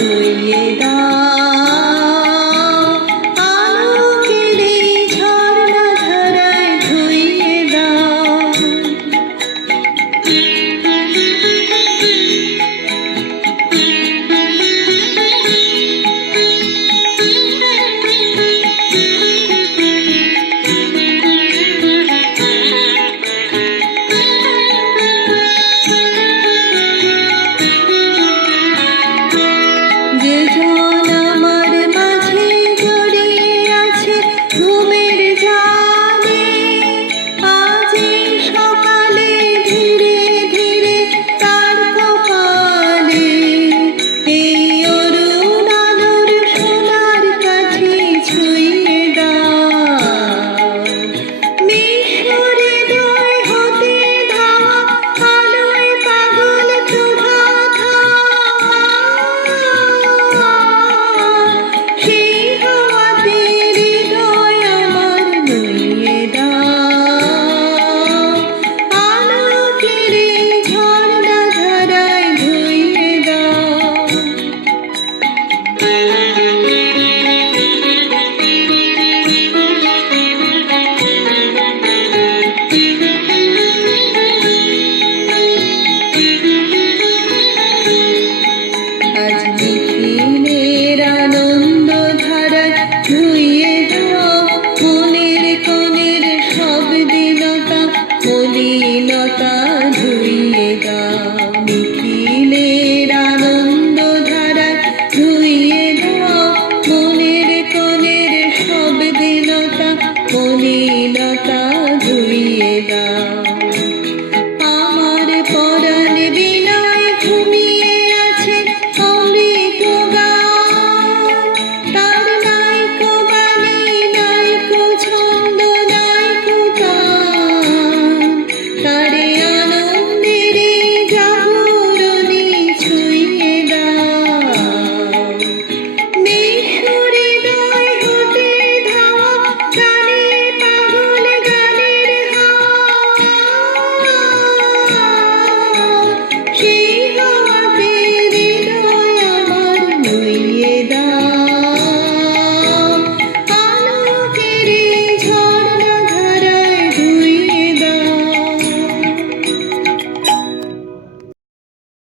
回忆多 মলিনতা ধুইয়ে দাও নিখিলের আনন্দ ধারা ধুইয়ে দাও। মনের কনের সব দিনতা মলিনতা